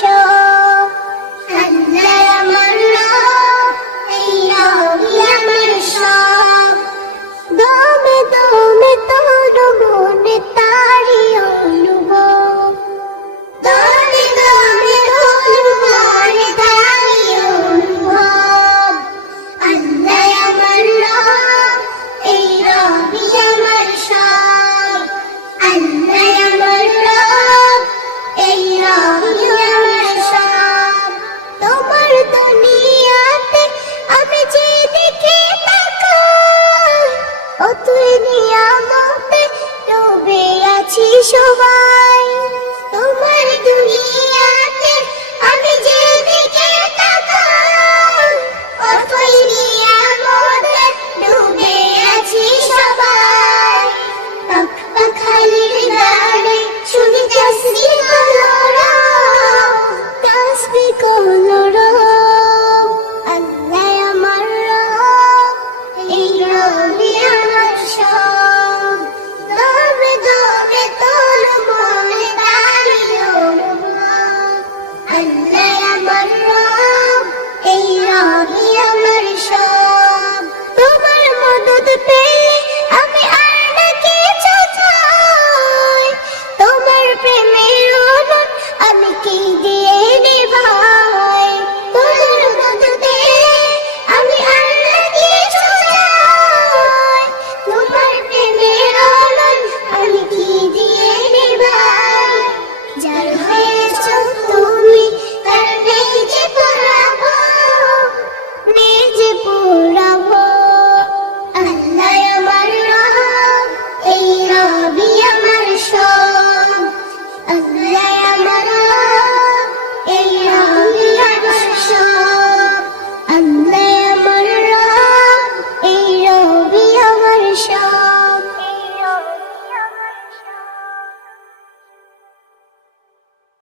সব। আল্লাহ আমার রব, এই রবই আমার সব। দমে দমে তোর মনে তারি অনুভব, দমে দমে তোর মনে তারি অনুভব। আল্লাহ আমার রব, এই রবই আমার সব। আল্লাহ আমার রব, এই রবই আমার সব। তোমার দুনিয়াতে আমি যেদিকে তাকাই, ও তুই নিয়ামত